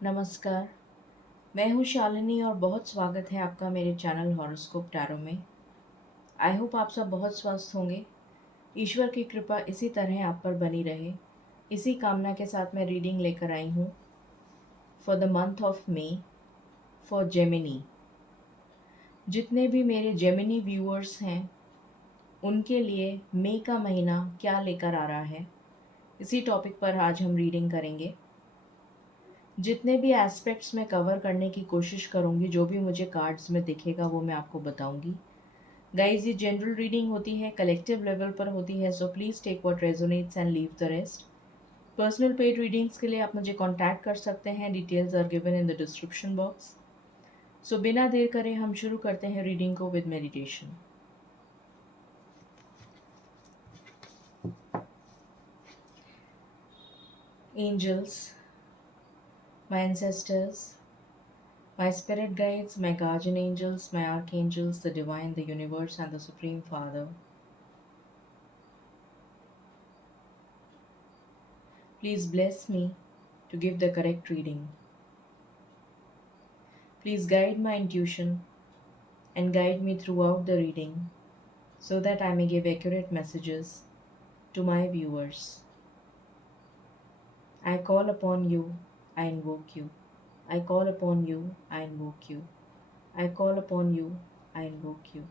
नमस्कार। मैं हूँ शालिनी और बहुत स्वागत है आपका मेरे चैनल हॉरोस्कोप टैरो में। आई होप आप सब बहुत स्वस्थ होंगे। ईश्वर की कृपा इसी तरह आप पर बनी रहे। इसी कामना के साथ मैं रीडिंग लेकर आई हूँ for the month of May for Gemini. जितने भी मेरे जेमिनी व्यूअर्स हैं उनके लिए मई का महीना क्या लेकर आ रहा है, इसी टॉपिक पर आज हम रीडिंग करेंगे। जितने भी एस्पेक्ट्स मैं कवर करने की कोशिश करूँगी, जो भी मुझे कार्ड्स में दिखेगा वो मैं आपको बताऊँगी। गाइज, ये जनरल रीडिंग होती है, कलेक्टिव लेवल पर होती है, so please take what resonates and leave the rest. Personal paid readings के लिए आप मुझे कॉन्टैक्ट कर सकते हैं, details are given in the description box. So बिना देर करे हम शुरू करते हैं रीडिंग को with meditation. Angels, my ancestors, my spirit guides, my guardian angels, my archangels, the divine, the universe, and the Supreme Father, please bless me to give the correct reading. Please guide my intuition and guide me throughout the reading so that I may give accurate messages to my viewers. I call upon you, I invoke you. I call upon you, I invoke you. I call upon you, I invoke you.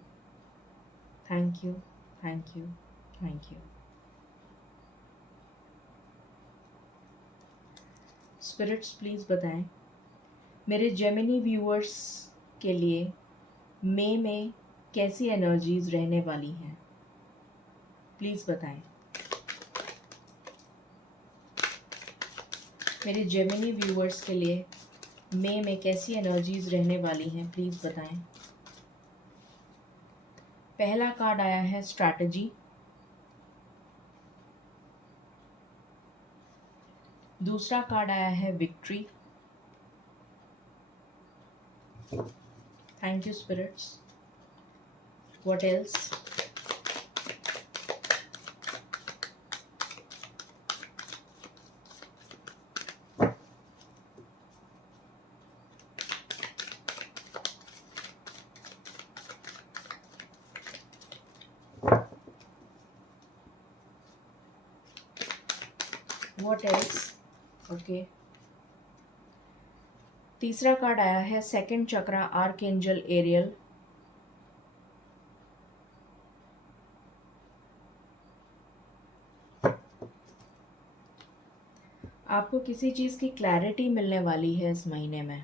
Thank you, thank you, thank you. Spirits please बताएं मेरे Gemini viewers के लिए मई में कैसी energies रहने वाली हैं। Please बताएं मेरे जेमिनी व्यूअर्स के लिए मई में कैसी एनर्जीज रहने वाली हैं। प्लीज़ बताएं। पहला कार्ड आया है स्ट्रैटेजी, दूसरा कार्ड आया है victory. Thank you spirits. What else? What else? Okay. तीसरा कार्ड आया है सेकंड चक्रा, आर्कएंजल एरियल। आपको किसी चीज़ की क्लैरिटी मिलने वाली है इस महीने में।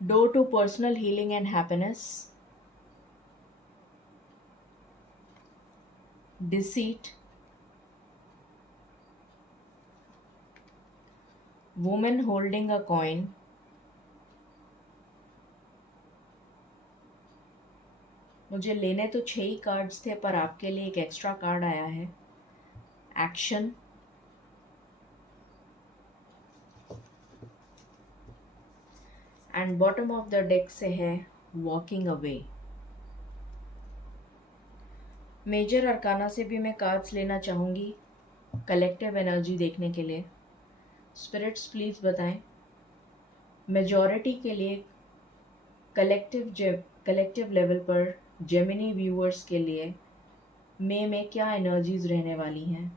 Door to personal healing and happiness. Deceit. Woman holding a coin. मुझे लेने तो 6 ही कार्ड्स थे पर आपके लिए एक एक्स्ट्रा कार्ड आया है, action. And bottom of the deck से है वॉकिंग अवे। मेजर अरकाना से भी मैं कार्ड्स लेना चाहूँगी कलेक्टिव एनर्जी देखने के लिए। स्पिरिट्स प्लीज़ बताएं मेजॉरिटी के लिए कलेक्टिव लेवल पर जेमिनी व्यूअर्स के लिए मई में क्या एनर्जीज रहने वाली हैं।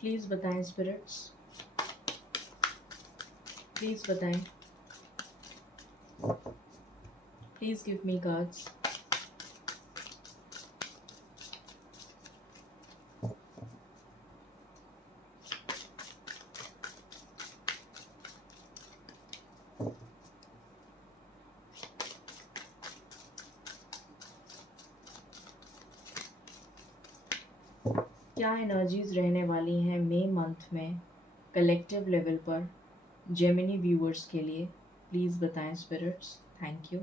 प्लीज़ बताएं स्पिरिट्स, प्लीज़ बताएं, प्लीज़ गिव मी कार्ड्स। क्या एनर्जीज रहने वाली हैं मई मंथ में कलेक्टिव लेवल पर जेमिनी व्यूअर्स के लिए? प्लीज़ बताएं spirits. Thank you,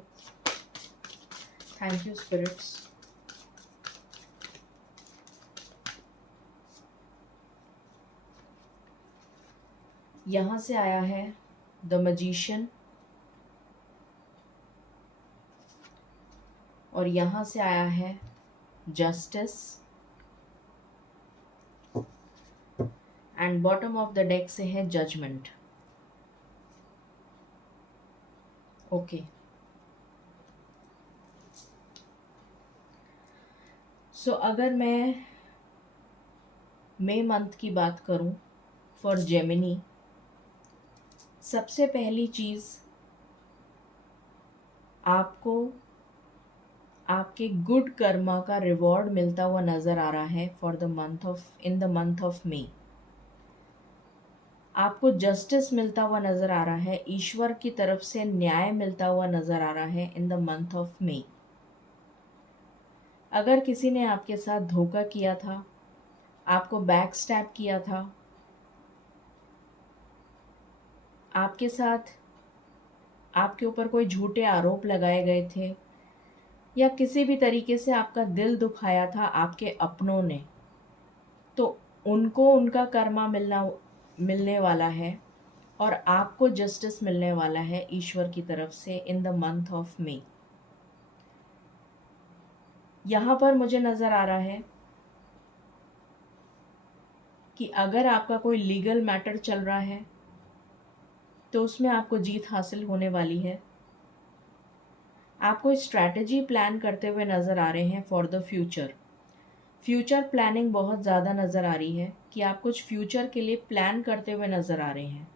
thank you spirits. यहाँ से आया है द मैजिशियन और यहाँ से आया है justice and bottom of the deck से है जजमेंट। ओके, सो अगर मैं मई मंथ की बात करूं फॉर जेमिनी, सबसे पहली चीज़ आपको आपके गुड कर्मा का रिवॉर्ड मिलता हुआ नज़र आ रहा है for the month of in the month of May. आपको जस्टिस मिलता हुआ नज़र आ रहा है, ईश्वर की तरफ से न्याय मिलता हुआ नज़र आ रहा है in the month of May. अगर किसी ने आपके साथ धोखा किया था, आपको बैक स्टैप किया था, आपके साथ आपके ऊपर कोई झूठे आरोप लगाए गए थे, या किसी भी तरीके से आपका दिल दुखाया था आपके अपनों ने, तो उनको उनका कर्मा मिलने वाला है और आपको जस्टिस मिलने वाला है ईश्वर की तरफ से in the month of May. यहाँ पर मुझे नज़र आ रहा है कि अगर आपका कोई लीगल मैटर चल रहा है तो उसमें आपको जीत हासिल होने वाली है। आप कोई स्ट्रैटेजी प्लान करते हुए नज़र आ रहे हैं for the future. Future planning बहुत ज़्यादा नज़र आ रही है कि आप कुछ फ्यूचर के लिए प्लान करते हुए नज़र आ रहे हैं,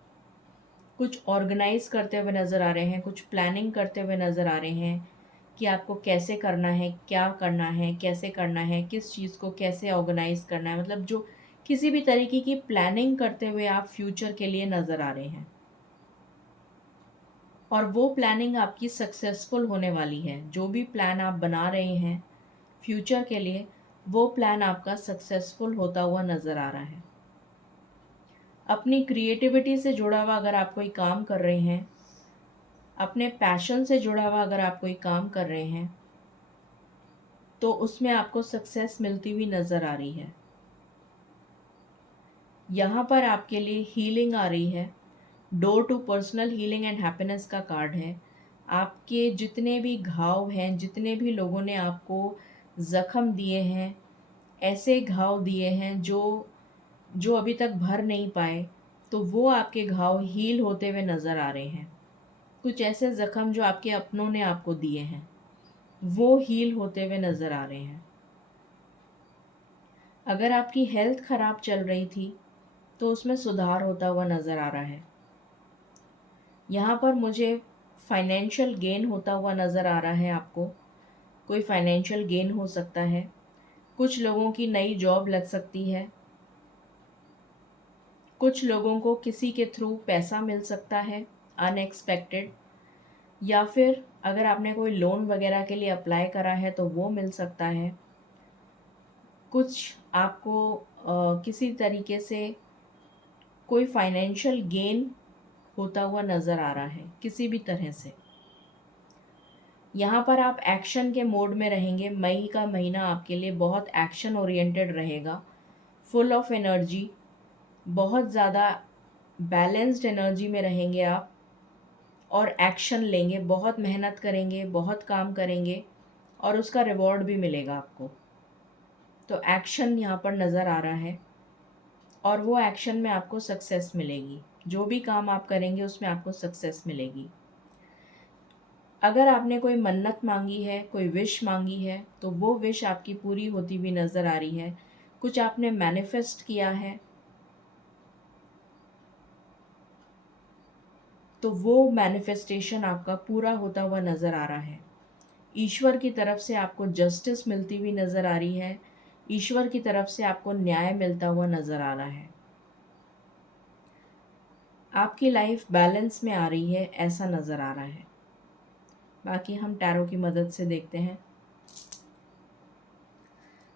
कुछ ऑर्गेनाइज करते हुए नज़र आ रहे हैं, कुछ प्लानिंग करते हुए नज़र आ रहे हैं कि आपको कैसे करना है, क्या करना है, कैसे करना है, किस चीज़ को कैसे ऑर्गेनाइज करना है। मतलब जो किसी भी तरीके की प्लानिंग करते हुए आप फ्यूचर के लिए नज़र आ रहे हैं और वो प्लानिंग आपकी सक्सेसफुल होने वाली है। जो भी प्लान आप बना रहे हैं फ्यूचर के लिए, वो प्लान आपका सक्सेसफुल होता हुआ नज़र आ रहा है। अपनी क्रिएटिविटी से जुड़ा हुआ अगर आप कोई काम कर रहे हैं, अपने पैशन से जुड़ा हुआ अगर आप कोई काम कर रहे हैं, तो उसमें आपको सक्सेस मिलती हुई नज़र आ रही है। यहाँ पर आपके लिए हीलिंग आ रही है। Door to personal healing and happiness का कार्ड है। आपके जितने भी घाव हैं, जितने भी लोगों ने आपको ज़ख्म दिए हैं, ऐसे घाव दिए हैं जो जो अभी तक भर नहीं पाए, तो वो आपके घाव हील होते हुए नज़र आ रहे हैं। कुछ ऐसे ज़ख्म जो आपके अपनों ने आपको दिए हैं, वो हील होते हुए नज़र आ रहे हैं। अगर आपकी हेल्थ ख़राब चल रही थी तो उसमें सुधार होता हुआ नज़र आ रहा है। यहाँ पर मुझे फाइनेंशियल गेन होता हुआ नज़र आ रहा है। आपको कोई फाइनेंशियल गेन हो सकता है, कुछ लोगों की नई जॉब लग सकती है, कुछ लोगों को किसी के थ्रू पैसा मिल सकता है अनएक्सपेक्टेड, या फिर अगर आपने कोई लोन वगैरह के लिए अप्लाई करा है तो वो मिल सकता है। कुछ आपको किसी तरीके से कोई फाइनेंशियल गेन होता हुआ नज़र आ रहा है किसी भी तरह से। यहाँ पर आप एक्शन के मोड में रहेंगे। मई का महीना आपके लिए बहुत एक्शन ओरिएंटेड रहेगा, फुल ऑफ एनर्जी, बहुत ज़्यादा बैलेंस्ड एनर्जी में रहेंगे आप और एक्शन लेंगे, बहुत मेहनत करेंगे, बहुत काम करेंगे और उसका रिवॉर्ड भी मिलेगा आपको। तो एक्शन यहाँ पर नज़र आ रहा है और वो एक्शन में आपको सक्सेस मिलेगी। जो भी काम आप करेंगे उसमें आपको सक्सेस मिलेगी। अगर आपने कोई मन्नत मांगी है, कोई विश मांगी है, तो वो विश आपकी पूरी होती हुई नज़र आ रही है। कुछ आपने मैनिफेस्ट किया है तो वो मैनिफेस्टेशन आपका पूरा होता हुआ नज़र आ रहा है। ईश्वर की तरफ से आपको जस्टिस मिलती हुई नज़र आ रही है, ईश्वर की तरफ से आपको न्याय मिलता हुआ नज़र आ रहा है। आपकी लाइफ बैलेंस में आ रही है, ऐसा नज़र आ रहा है। बाकी हम टैरो की मदद से देखते हैं।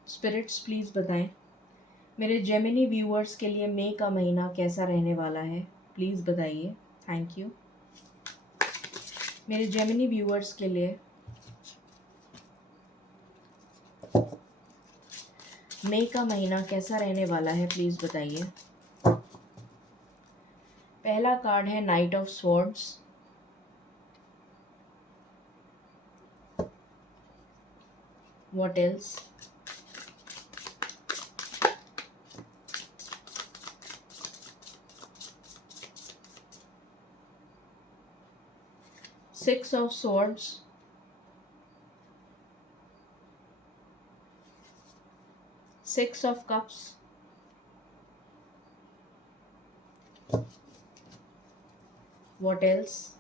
स्पिरिट्स प्लीज़ बताएं मेरे जेमिनी व्यूअर्स के लिए मई का महीना कैसा रहने वाला है, प्लीज़ बताइए। Thank you. मेरे जेमिनी व्यूअर्स के लिए मई का महीना कैसा रहने वाला है, प्लीज़ बताइए। पहला कार्ड है night of swords. What else? Six of swords. Six of cups. What else?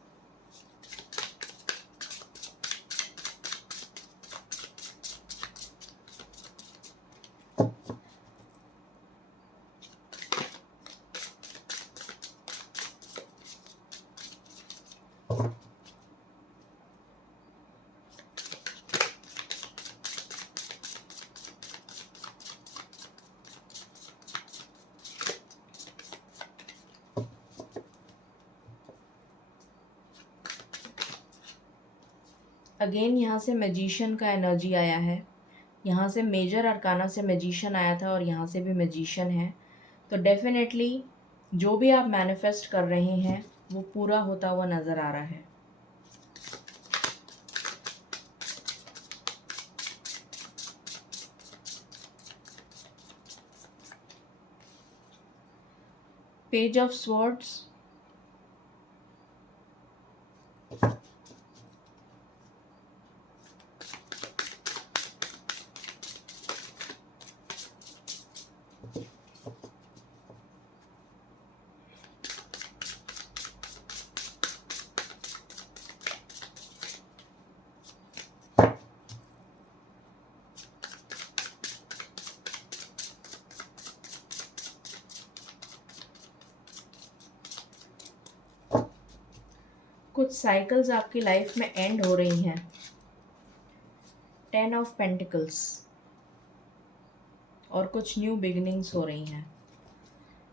Again यहाँ से मैजिशियन का एनर्जी आया है। यहाँ से मेजर अरकाना से मैजिशियन आया था और यहाँ से भी मैजिशियन है। तो डेफिनेटली जो भी आप मैनिफेस्ट कर रहे हैं वो पूरा होता हुआ नज़र आ रहा है। Page of swords. कुछ साइकिल्स आपकी लाइफ में एंड हो रही हैं। Ten of pentacles. और कुछ न्यू बिगिनिंग्स हो रही हैं।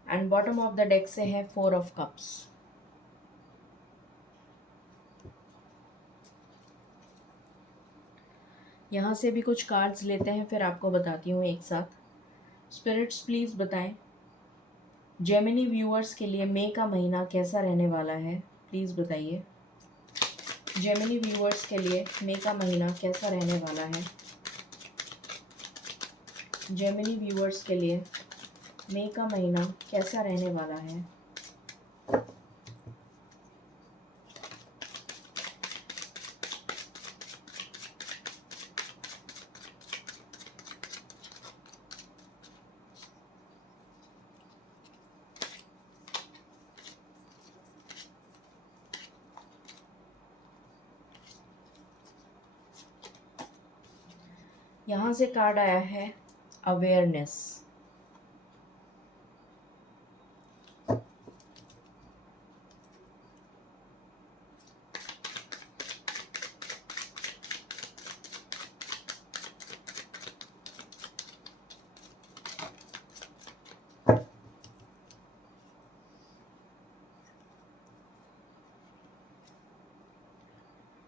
And bottom of the deck से है फोर ऑफ कप्स। यहाँ से भी कुछ कार्ड्स लेते हैं, फिर आपको बताती हूँ एक साथ। स्पिरिट्स प्लीज़ बताएं जेमिनी व्यूअर्स के लिए मई का महीना कैसा रहने वाला है, प्लीज़ बताइए। जेमिनी व्यूअर्स के लिए मई का महीना कैसा रहने वाला है। जेमिनी व्यूअर्स के लिए मई का महीना कैसा रहने वाला है। यहाँ से कार्ड आया है अवेयरनेस।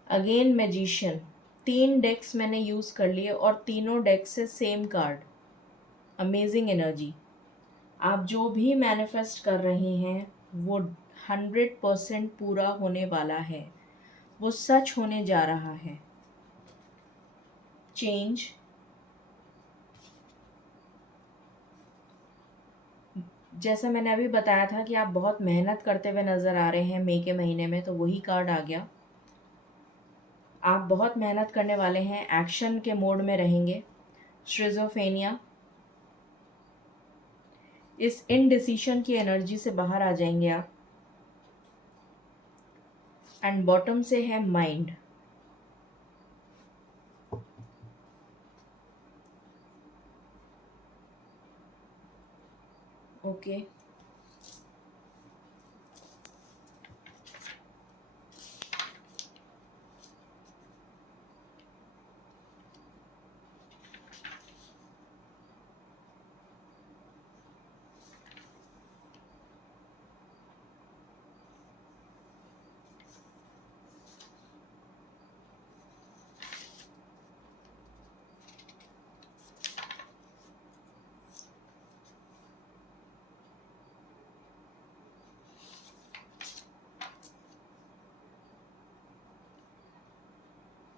Again magician. 3 डेक्स मैंने यूज़ कर लिए और तीनों डेक्स से सेम कार्ड। Amazing energy. आप जो भी मैनिफेस्ट कर रहे हैं वो 100% पूरा होने वाला है, वो सच होने जा रहा है। चेंज। जैसा मैंने अभी बताया था कि आप बहुत मेहनत करते हुए नज़र आ रहे हैं मई के महीने में, तो वही कार्ड आ गया। आप बहुत मेहनत करने वाले हैं, एक्शन के मोड में रहेंगे। श्रिज़ोफेनिया। इस इनडिसीशन की एनर्जी से बाहर आ जाएंगे आप। एंड बॉटम से है माइंड। ओके।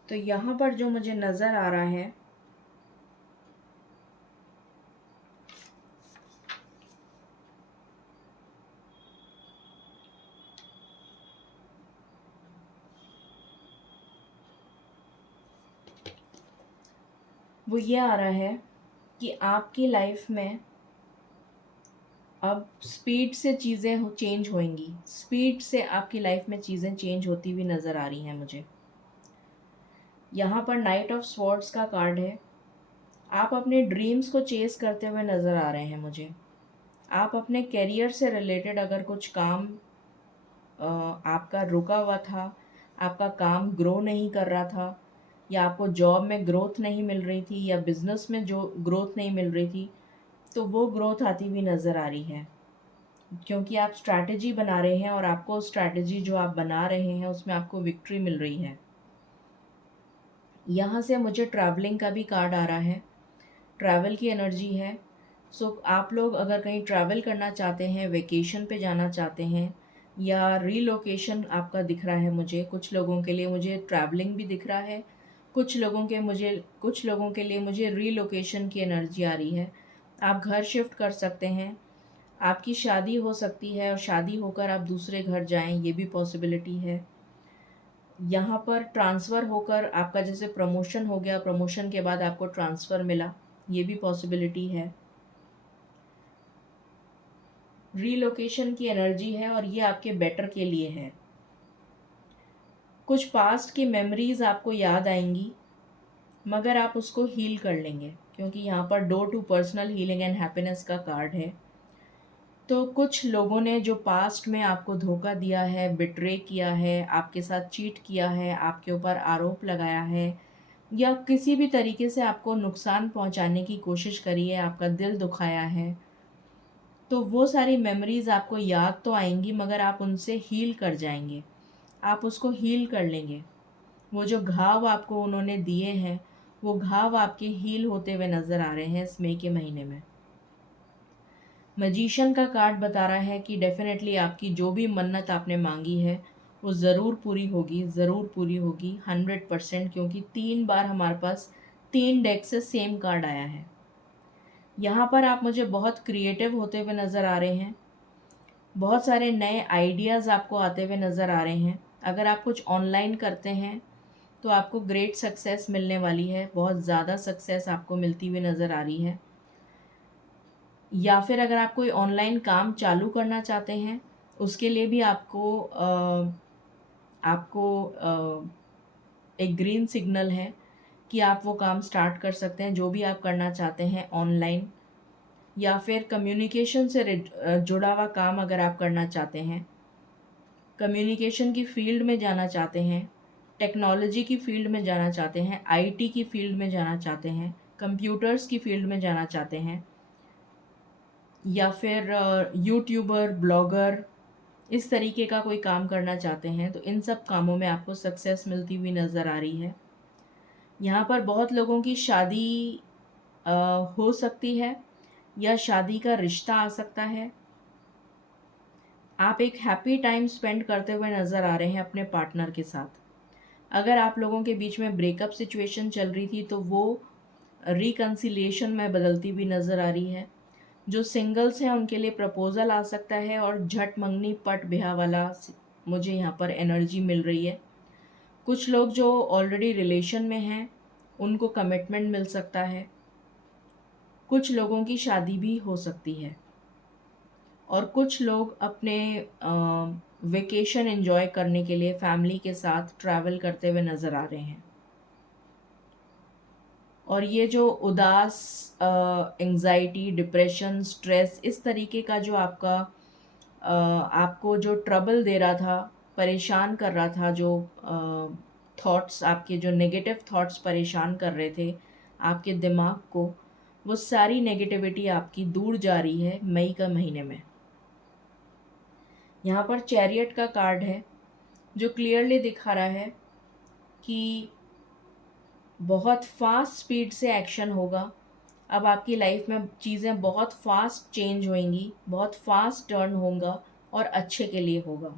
तो यहाँ पर जो मुझे नज़र आ रहा है, वो ये आ रहा है कि आपकी लाइफ में अब स्पीड से चीज़ें चेंज होंगी। स्पीड से आपकी लाइफ में चीज़ें चेंज होती हुई नज़र आ रही हैं मुझे। यहाँ पर नाइट ऑफ स्वॉर्ड्स का कार्ड है। आप अपने ड्रीम्स को चेस करते हुए नज़र आ रहे हैं मुझे। आप अपने करियर से रिलेटेड अगर कुछ काम आपका रुका हुआ था, आपका काम ग्रो नहीं कर रहा था, या आपको जॉब में ग्रोथ नहीं मिल रही थी, या बिज़नेस में जो ग्रोथ नहीं मिल रही थी, तो वो ग्रोथ आती हुई नज़र आ रही है। क्योंकि आप स्ट्रैटेजी बना रहे हैं और आपको स्ट्रैटेजी जो आप बना रहे हैं उसमें आपको विक्ट्री मिल रही है। यहाँ से मुझे ट्रैवलिंग का भी कार्ड आ रहा है। ट्रैवल की एनर्जी है। आप लोग अगर कहीं ट्रैवल करना चाहते हैं, वेकेशन पे जाना चाहते हैं, या रीलोकेशन आपका दिख रहा है मुझे। कुछ लोगों के लिए मुझे ट्रैवलिंग भी दिख रहा है, कुछ लोगों के लिए मुझे रीलोकेशन की एनर्जी आ रही है। आप घर शिफ्ट कर सकते हैं, आपकी शादी हो सकती है और शादी होकर आप दूसरे घर जाएं, ये भी पॉसिबिलिटी है। यहाँ पर ट्रांसफ़र होकर आपका जैसे प्रमोशन हो गया, प्रमोशन के बाद आपको ट्रांसफ़र मिला, ये भी पॉसिबिलिटी है। रीलोकेशन की एनर्जी है और ये आपके बेटर के लिए है। कुछ पास्ट की मेमोरीज़ आपको याद आएंगी, मगर आप उसको हील कर लेंगे, क्योंकि यहाँ पर door to personal healing and happiness का कार्ड है। तो कुछ लोगों ने जो पास्ट में आपको धोखा दिया है, बिट्रे किया है, आपके साथ चीट किया है, आपके ऊपर आरोप लगाया है, या किसी भी तरीके से आपको नुकसान पहुंचाने की कोशिश करी है, आपका दिल दुखाया है, तो वो सारी मेमोरीज़ आपको याद तो आएंगी, मगर आप उनसे हील कर जाएंगे। आप उसको हील कर लेंगे। वो जो घाव आपको उन्होंने दिए हैं, वो घाव आपके हील होते हुए नज़र आ रहे हैं इस मई के महीने में। मैजिशियन का कार्ड बता रहा है कि डेफिनेटली आपकी जो भी मन्नत आपने मांगी है वो ज़रूर पूरी होगी, ज़रूर पूरी होगी 100%, क्योंकि 3 बार हमारे पास 3 डेक से सेम कार्ड आया है। यहाँ पर आप मुझे बहुत क्रिएटिव होते हुए नज़र आ रहे हैं। बहुत सारे नए आइडियाज़ आपको आते हुए नज़र आ रहे हैं। अगर आप कुछ ऑनलाइन करते हैं तो आपको ग्रेट सक्सेस मिलने वाली है, बहुत ज़्यादा सक्सेस आपको मिलती हुई नज़र आ रही है। या फिर अगर आप कोई ऑनलाइन काम चालू करना चाहते हैं, उसके लिए भी आपको एक ग्रीन सिग्नल है कि आप वो काम स्टार्ट कर सकते हैं, जो भी आप करना चाहते हैं ऑनलाइन। या फिर कम्युनिकेशन से जुड़ा हुआ काम अगर आप करना चाहते हैं, कम्युनिकेशन की फ़ील्ड में जाना चाहते हैं, टेक्नोलॉजी की फ़ील्ड में जाना चाहते हैं, आईटी की फ़ील्ड में जाना चाहते हैं, कंप्यूटर्स की फ़ील्ड में जाना चाहते हैं, या फिर यूट्यूबर, ब्लॉगर, इस तरीके का कोई काम करना चाहते हैं, तो इन सब कामों में आपको सक्सेस मिलती हुई नज़र आ रही है। यहाँ पर बहुत लोगों की शादी अ, हो सकती है, या शादी का रिश्ता आ सकता है। आप एक हैप्पी टाइम स्पेंड करते हुए नज़र आ रहे हैं अपने पार्टनर के साथ। अगर आप लोगों के बीच में ब्रेकअप सिचुएशन चल रही थी तो वो रिकन्सिलिएशन में बदलती हुई नज़र आ रही है। जो सिंगल्स हैं उनके लिए प्रपोज़ल आ सकता है, और झट मंगनी पट ब्याह वाला मुझे यहाँ पर एनर्जी मिल रही है। कुछ लोग जो ऑलरेडी रिलेशन में हैं उनको कमिटमेंट मिल सकता है। कुछ लोगों की शादी भी हो सकती है, और कुछ लोग अपने वेकेशन एंजॉय करने के लिए फैमिली के साथ ट्रैवल करते हुए नज़र आ रहे हैं। और ये जो उदास, एंग्जाइटी, डिप्रेशन, स्ट्रेस, इस तरीके का जो आपको जो ट्रबल दे रहा था, परेशान कर रहा था, जो थॉट्स आपके, जो नेगेटिव थॉट्स परेशान कर रहे थे आपके दिमाग को, वो सारी नेगेटिविटी आपकी दूर जा रही है मई का महीने में। यहाँ पर चैरियट का कार्ड है जो क्लियरली दिखा रहा है कि बहुत फास्ट स्पीड से एक्शन होगा। अब आपकी लाइफ में चीज़ें बहुत फास्ट चेंज होंगी, बहुत फास्ट टर्न होगा, और अच्छे के लिए होगा।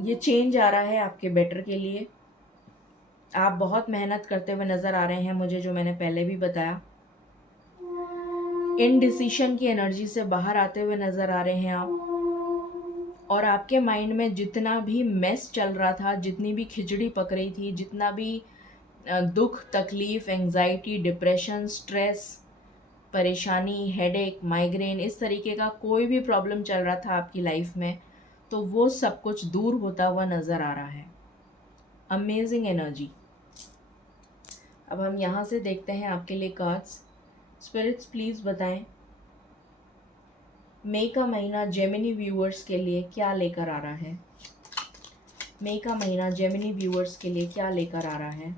ये चेंज आ रहा है आपके बेटर के लिए। आप बहुत मेहनत करते हुए नज़र आ रहे हैं मुझे, जो मैंने पहले भी बताया। इनडिसीशन की एनर्जी से बाहर आते हुए नज़र आ रहे हैं आप। और आपके माइंड में जितना भी मेस चल रहा था, जितनी भी खिचड़ी पक रही थी, जितना भी दुख, तकलीफ़, एंग्जाइटी, डिप्रेशन, स्ट्रेस, परेशानी, हेडेक, माइग्रेन, इस तरीके का कोई भी प्रॉब्लम चल रहा था आपकी लाइफ में, तो वो सब कुछ दूर होता हुआ नज़र आ रहा है। Amazing energy. अब हम यहाँ से देखते हैं आपके लिए कार्ड्स। स्पिरिट्स प्लीज़ बताएं मई का महीना जेमिनी व्यूअर्स के लिए क्या लेकर आ रहा है। मई का महीना जेमिनी व्यूअर्स के लिए क्या लेकर आ रहा है।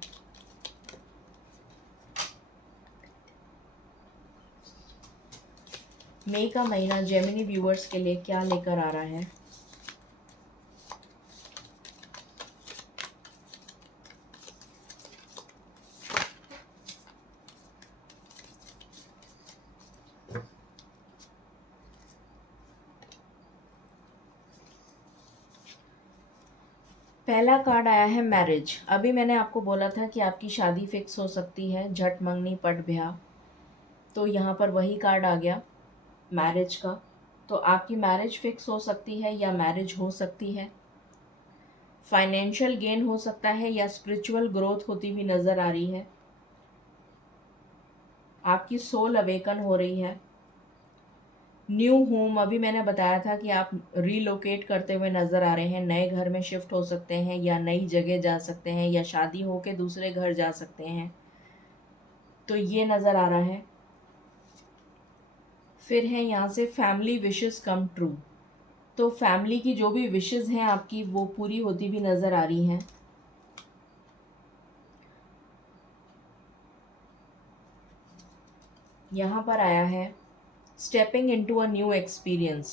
मई का महीना जेमिनी व्यूअर्स के लिए क्या लेकर आ रहा है। पहला कार्ड आया है मैरिज। अभी मैंने आपको बोला था कि आपकी शादी फिक्स हो सकती है, झट मंगनी पट ब्याह। तो यहाँ पर वही कार्ड आ गया मैरिज का। तो आपकी मैरिज फिक्स हो सकती है या मैरिज हो सकती है। फाइनेंशियल गेन हो सकता है या स्पिरिचुअल ग्रोथ होती हुई नज़र आ रही है। आपकी सोल अवेकन हो रही है। न्यू होम, अभी मैंने बताया था कि आप रीलोकेट करते हुए नज़र आ रहे हैं, नए घर में शिफ्ट हो सकते हैं या नई जगह जा सकते हैं या शादी हो के दूसरे घर जा सकते हैं, तो ये नज़र आ रहा है। फिर है यहाँ से फैमिली विशेस कम ट्रू। तो फैमिली की जो भी विशेस हैं आपकी, वो पूरी होती भी नज़र आ रही हैं। यहाँ पर आया है stepping into a new experience.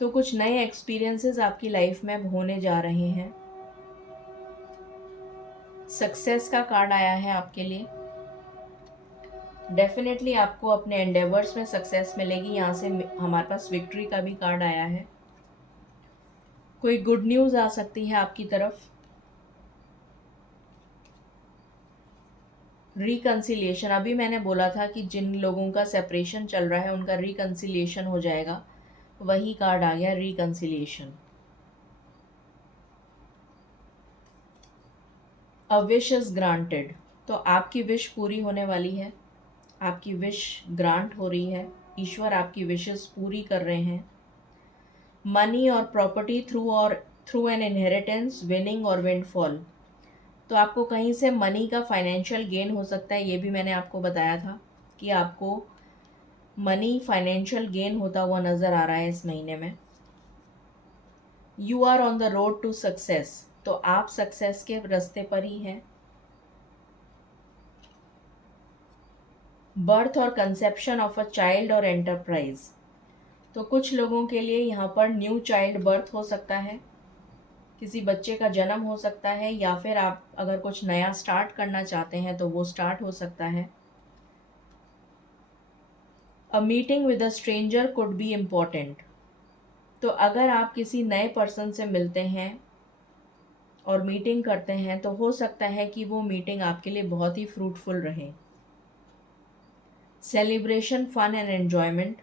तो कुछ नए एक्सपीरियंसेस आपकी लाइफ में होने जा रहे हैं। सक्सेस का कार्ड आया है आपके लिए। डेफिनेटली आपको अपने एंडेवर्स में सक्सेस मिलेगी। यहाँ से हमारे पास विक्ट्री का भी कार्ड आया है। कोई गुड न्यूज़ आ सकती है आपकी तरफ। रिकंसिलिएशन, अभी मैंने बोला था कि जिन लोगों का सेपरेशन चल रहा है उनका रिकंसिलिएशन हो जाएगा। वही कार्ड आ गया, reconciliation. A wish is granted. तो आपकी विश पूरी होने वाली है। आपकी विश ग्रांट हो रही है। ईश्वर आपकी विशेस पूरी कर रहे हैं। मनी और property through an inheritance, winning और विंडफॉल। तो आपको कहीं से मनी का फाइनेंशियल गेन हो सकता है। ये भी मैंने आपको बताया था कि आपको मनी फाइनेंशियल गेन होता हुआ नज़र आ रहा है इस महीने में। You are on the road to success. तो आप सक्सेस के रास्ते पर ही हैं। बर्थ और कंसेप्शन ऑफ अ चाइल्ड और एंटरप्राइज। तो कुछ लोगों के लिए यहाँ पर न्यू चाइल्ड बर्थ हो सकता है, किसी बच्चे का जन्म हो सकता है, या फिर आप अगर कुछ नया स्टार्ट करना चाहते हैं तो वो स्टार्ट हो सकता है। A meeting with a stranger could be important. तो अगर आप किसी नए पर्सन से मिलते हैं और मीटिंग करते हैं तो हो सकता है कि वो मीटिंग आपके लिए बहुत ही फ्रूटफुल रहे। Celebration, fun and enjoyment.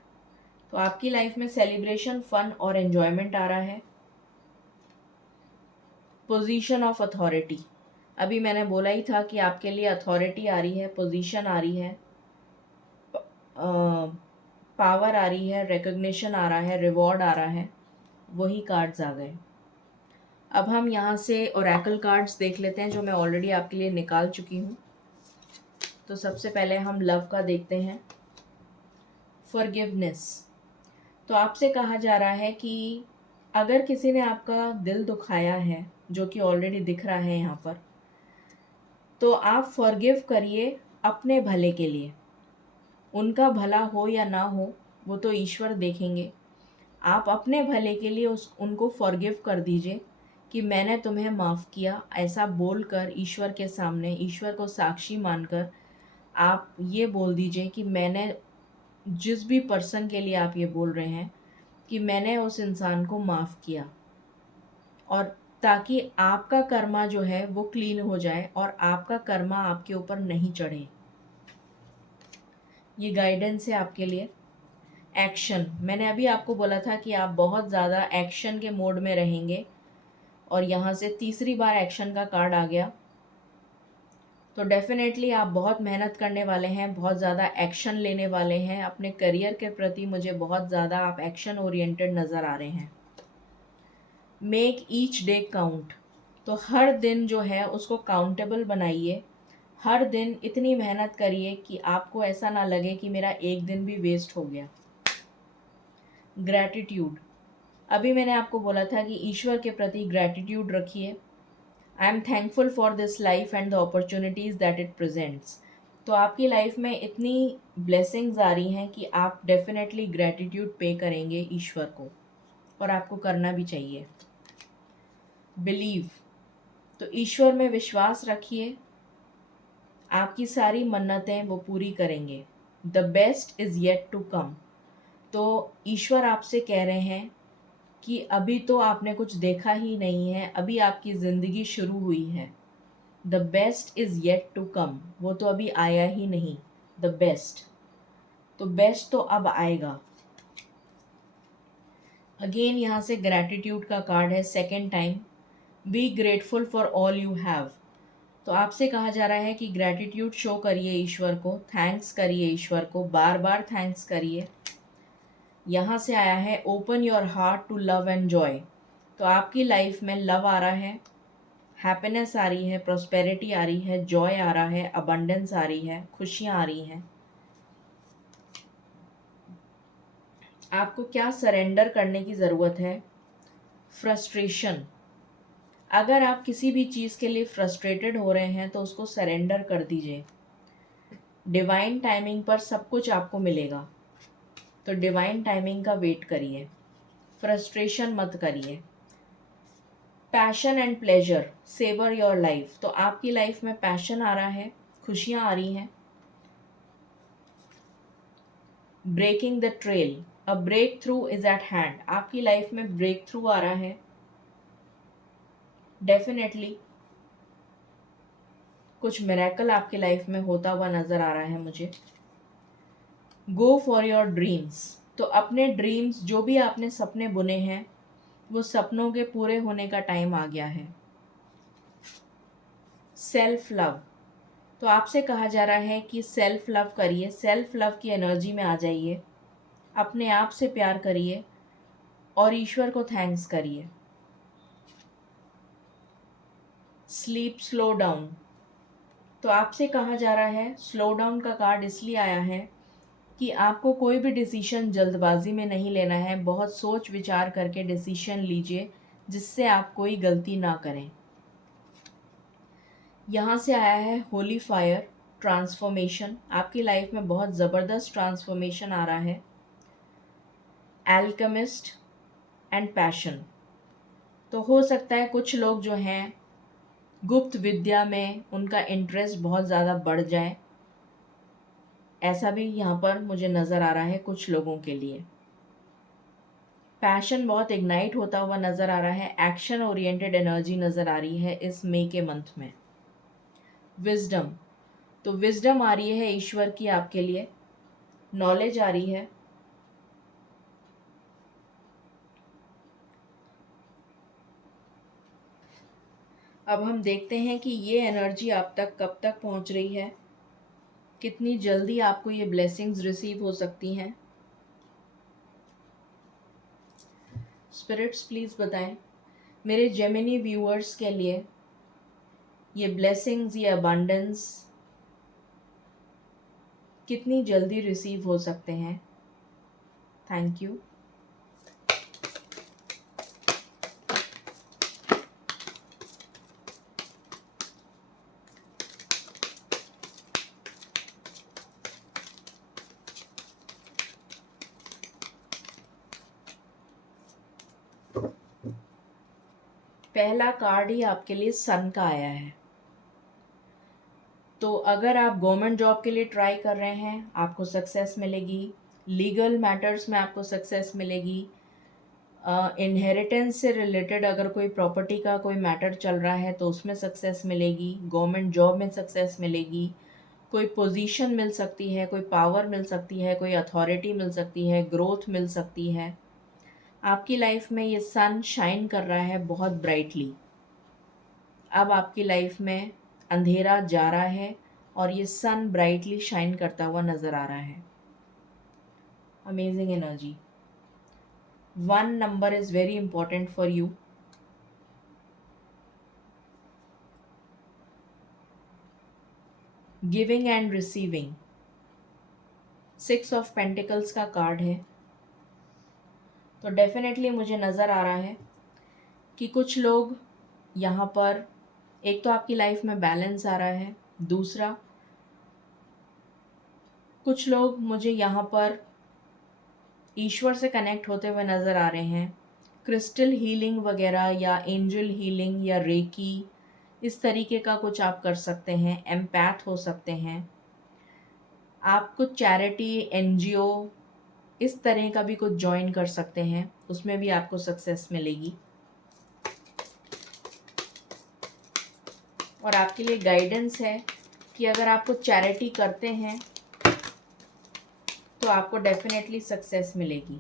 तो आपकी लाइफ में सेलिब्रेशन, फन और एन्जॉयमेंट आ रहा है। पोजीशन ऑफ अथॉरिटी, अभी मैंने बोला ही था कि आपके लिए अथॉरिटी आ रही है, पोजीशन आ रही है, पावर आ रही है, रिकग्निशन आ रहा है, रिवॉर्ड आ रहा है। वही कार्ड्स आ गए। अब हम यहाँ से ओरेकल कार्ड्स देख लेते हैं जो मैं ऑलरेडी आपके लिए निकाल चुकी हूँ। तो सबसे पहले हम लव का देखते हैं। फॉरगिवनेस। तो आपसे कहा जा रहा है कि अगर किसी ने आपका दिल दुखाया है, जो कि ऑलरेडी दिख रहा है यहाँ पर, तो आप फॉरगिव करिए अपने भले के लिए। उनका भला हो या ना हो वो तो ईश्वर देखेंगे। आप अपने भले के लिए उनको फॉरगिव कर दीजिए कि मैंने तुम्हें माफ़ किया, ऐसा बोलकर ईश्वर के सामने, ईश्वर को साक्षी मानकर आप ये बोल दीजिए कि मैंने, जिस भी पर्सन के लिए आप ये बोल रहे हैं, कि मैंने उस इंसान को माफ़ किया। और ताकि आपका कर्मा जो है वो क्लीन हो जाए और आपका कर्मा आपके ऊपर नहीं चढ़े। ये गाइडेंस है आपके लिए। एक्शन, मैंने अभी आपको बोला था कि आप बहुत ज़्यादा एक्शन के मोड में रहेंगे और यहाँ से तीसरी बार एक्शन का कार्ड आ गया। तो डेफिनेटली आप बहुत मेहनत करने वाले हैं, बहुत ज़्यादा एक्शन लेने वाले हैं अपने करियर के प्रति। मुझे बहुत ज़्यादा आप एक्शन ओरिएंटेड नज़र आ रहे हैं। मेक ईच डे काउंट, तो हर दिन जो है उसको काउंटेबल बनाइए। हर दिन इतनी मेहनत करिए कि आपको ऐसा ना लगे कि मेरा एक दिन भी वेस्ट हो गया। ग्रैटिट्यूड, अभी मैंने आपको बोला था कि ईश्वर के प्रति ग्रैटिट्यूड रखिए। I am thankful for this life and the opportunities that it presents. तो आपकी लाइफ में इतनी ब्लेसिंग्स आ रही हैं कि आप डेफिनेटली ग्रैटिट्यूड पे करेंगे ईश्वर को, और आपको करना भी चाहिए। बिलीव, तो ईश्वर में विश्वास रखिए, आपकी सारी मन्नतें वो पूरी करेंगे। The best is yet to come, तो ईश्वर आपसे कह रहे हैं कि अभी तो आपने कुछ देखा ही नहीं है, अभी आपकी ज़िंदगी शुरू हुई है। The best is yet to come, वो तो अभी आया ही नहीं। द बेस्ट, तो बेस्ट तो अब आएगा। अगेन यहाँ से ग्रैटिट्यूड का कार्ड है second time. Be grateful for all you have, तो आपसे कहा जा रहा है कि ग्रैटिट्यूड शो करिए ईश्वर को, थैंक्स करिए ईश्वर को, बार बार थैंक्स करिए। यहाँ से आया है open your heart to love and joy, तो आपकी लाइफ में लव आ रहा है, हैप्पीनेस आ रही है, प्रॉस्पेरिटी आ रही है, जॉय आ रहा है, अबंडेंस आ रही है, खुशियाँ आ रही हैं। आपको क्या सरेंडर करने की ज़रूरत है? फ्रस्ट्रेशन, अगर आप किसी भी चीज़ के लिए फ्रस्ट्रेटेड हो रहे हैं तो उसको सरेंडर कर दीजिए। डिवाइन टाइमिंग पर सब कुछ आपको मिलेगा, तो डिवाइन टाइमिंग का वेट करिए, फ्रस्ट्रेशन मत करिए। Passion and pleasure, savour your life, तो आपकी लाइफ में पैशन आ रहा है, खुशियाँ आ रही हैं। Breaking the trail, a breakthrough is at hand, आपकी लाइफ में ब्रेक थ्रू आ रहा है। डेफिनेटली कुछ मिरेकल आपकी लाइफ में होता हुआ नज़र आ रहा है मुझे। गो फॉर योर ड्रीम्स, तो अपने ड्रीम्स, जो भी आपने सपने बुने हैं, वो सपनों के पूरे होने का टाइम आ गया है। सेल्फ लव, तो आपसे कहा जा रहा है कि सेल्फ लव करिए, सेल्फ लव की एनर्जी में आ जाइए, अपने आप से प्यार करिए और ईश्वर को थैंक्स करिए। स्लीप स्लो डाउन, तो आपसे कहा जा रहा है, स्लो डाउन का कार्ड इसलिए आया है कि आपको कोई भी डिसीजन जल्दबाजी में नहीं लेना है, बहुत सोच विचार करके डिसीजन लीजिए जिससे आप कोई गलती ना करें। यहाँ से आया है होली फायर, ट्रांसफॉर्मेशन, आपकी लाइफ में बहुत ज़बरदस्त ट्रांसफॉर्मेशन आ रहा है। एल्केमिस्ट एंड पैशन, तो हो सकता है कुछ लोग जो हैं गुप्त विद्या में उनका इंटरेस्ट बहुत ज़्यादा बढ़ जाए, ऐसा भी यहाँ पर मुझे नज़र आ रहा है कुछ लोगों के लिए। पैशन बहुत इग्नाइट होता हुआ नज़र आ रहा है, एक्शन ओरिएंटेड एनर्जी नज़र आ रही है इस मई के मंथ में। विजडम, तो विजडम आ रही है ईश्वर की आपके लिए, नॉलेज आ रही है। अब हम देखते हैं कि ये एनर्जी आप तक कब तक पहुंच रही है, कितनी जल्दी आपको ये ब्लेसिंग्स रिसीव हो सकती हैं। स्पिरिट्स प्लीज़ बताएं मेरे जेमिनी व्यूअर्स के लिए ये ब्लेसिंग्स, ये अबंडेंस कितनी जल्दी रिसीव हो सकते हैं। Thank you. पहला कार्ड ही आपके लिए सन का आया है, तो अगर आप गवर्नमेंट जॉब के लिए ट्राई कर रहे हैं आपको सक्सेस मिलेगी, लीगल मैटर्स में आपको सक्सेस मिलेगी, इनहेरिटेंस से रिलेटेड अगर कोई प्रॉपर्टी का कोई मैटर चल रहा है तो उसमें सक्सेस मिलेगी, गवर्नमेंट जॉब में सक्सेस मिलेगी, कोई पोजीशन मिल सकती है, कोई पावर मिल सकती है, कोई अथॉरिटी मिल सकती है, ग्रोथ मिल सकती है। आपकी लाइफ में ये सन शाइन कर रहा है बहुत ब्राइटली। अब आपकी लाइफ में अंधेरा जा रहा है और ये सन ब्राइटली शाइन करता हुआ नज़र आ रहा है। Amazing energy. 1 number is very important for you. Giving and receiving. 6 of pentacles का कार्ड है। तो डेफिनेटली मुझे नज़र आ रहा है कि कुछ लोग यहाँ पर, एक तो आपकी लाइफ में बैलेंस आ रहा है, दूसरा कुछ लोग मुझे यहाँ पर ईश्वर से कनेक्ट होते हुए नज़र आ रहे हैं। क्रिस्टल हीलिंग वगैरह या एंजल हीलिंग या रेकी, इस तरीके का कुछ आप कर सकते हैं। एम्पैथ हो सकते हैं आप। कुछ चैरिटी, एनजीओ, इस तरह का भी कुछ ज्वाइन कर सकते हैं, उसमें भी आपको सक्सेस मिलेगी। और आपके लिए गाइडेंस है कि अगर आप कुछ चैरिटी करते हैं तो आपको डेफिनेटली सक्सेस मिलेगी।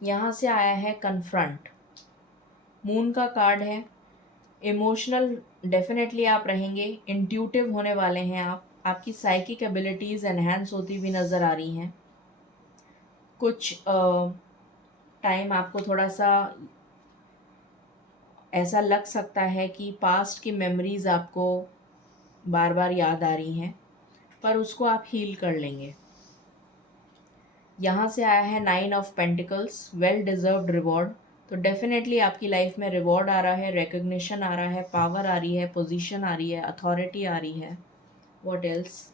यहाँ से आया है कन्फ्रंट। मून का कार्ड है। इमोशनल डेफिनेटली आप रहेंगे, इंट्यूटिव होने वाले हैं आप। आपकी साइकिक एबिलिटीज़ एनहेंस होती हुई नज़र आ रही हैं। कुछ टाइम आपको थोड़ा सा ऐसा लग सकता है कि पास्ट की मेमोरीज़ आपको बार बार याद आ रही हैं, पर उसको आप हील कर लेंगे। यहाँ से आया है 9 of pentacles, well deserved reward. तो डेफिनेटली आपकी लाइफ में रिवॉर्ड आ रहा है, रिकग्निशन आ रहा है, पावर आ रही है, पोजीशन आ रही है, अथॉरिटी आ रही है। What else?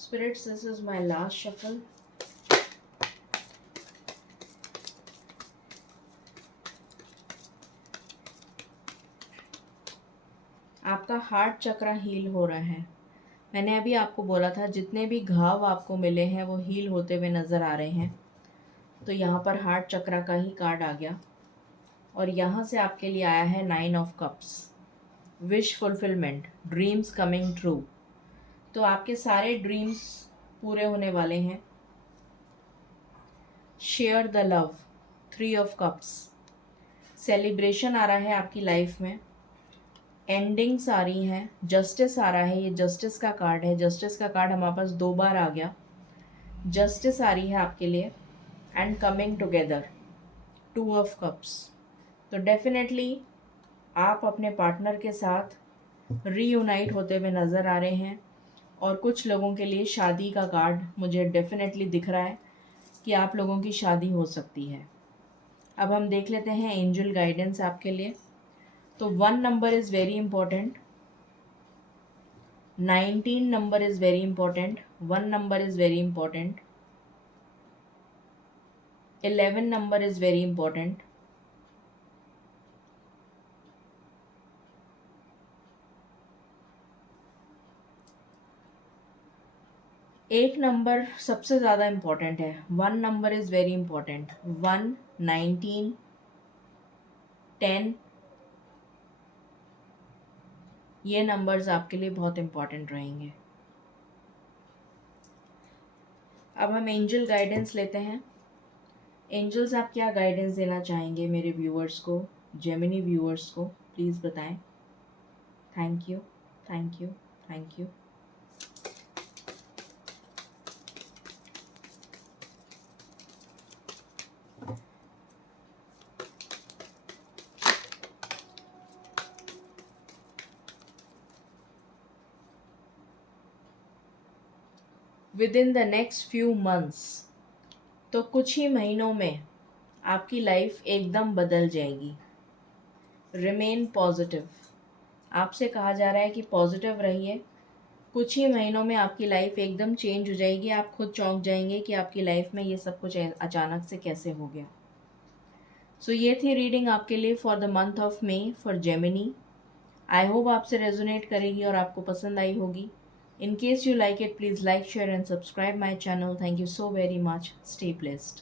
Spirits, this is my last shuffle. आपका हार्ट चक्र हील हो रहा है। मैंने अभी आपको बोला था जितने भी घाव आपको मिले हैं वो हील होते हुए नज़र आ रहे हैं। तो यहाँ पर हार्ट चक्र का ही कार्ड आ गया। और यहाँ से आपके लिए आया है 9 of cups, wish fulfilment, dreams coming true. तो आपके सारे ड्रीम्स पूरे होने वाले हैं। Share the love, 3 of cups, celebration आ रहा है आपकी लाइफ में। एंडिंग्स आ रही हैं, जस्टिस आ रहा है, ये जस्टिस का कार्ड है। जस्टिस का कार्ड हमारे पास 2 बार आ गया। जस्टिस आ रही है आपके लिए। And coming together, 2 of cups. तो डेफिनेटली आप अपने पार्टनर के साथ रीयूनाइट होते हुए नज़र आ रहे हैं। और कुछ लोगों के लिए शादी का कार्ड मुझे डेफिनेटली दिख रहा है कि आप लोगों की शादी हो सकती है। अब हम देख लेते हैं एंजल गाइडेंस आपके लिए। तो 1 number is very important, 19 number is very important, 1 number is very important, 11 number is very important, 8 number सबसे ज़्यादा इम्पॉर्टेंट है। 1 नंबर इज़ वेरी इंपॉर्टेंट। 1, 19, 10, ये नंबर्स आपके लिए बहुत इम्पॉर्टेंट रहेंगे। अब हम एंजल गाइडेंस लेते हैं। एंजल्स आप क्या गाइडेंस देना चाहेंगे मेरे व्यूअर्स को, जेमिनी व्यूअर्स को, प्लीज़ बताएं। Thank you, thank you, thank you. With in the next few months, तो कुछ ही महीनों में आपकी लाइफ एकदम बदल जाएगी। रिमेन पॉजिटिव, आपसे कहा जा रहा है कि पॉजिटिव रहिए। कुछ ही महीनों में आपकी लाइफ एकदम चेंज हो जाएगी। आप खुद चौंक जाएंगे कि आपकी लाइफ में ये सब कुछ अचानक से कैसे हो गया। सो ये थी रीडिंग आपके लिए for the month of May for Gemini. I hope आपसे रेजोनेट करेगी और आपको पसंद आई होगी। In case you like it, please like, share and subscribe my channel. Thank you so very much. Stay blessed.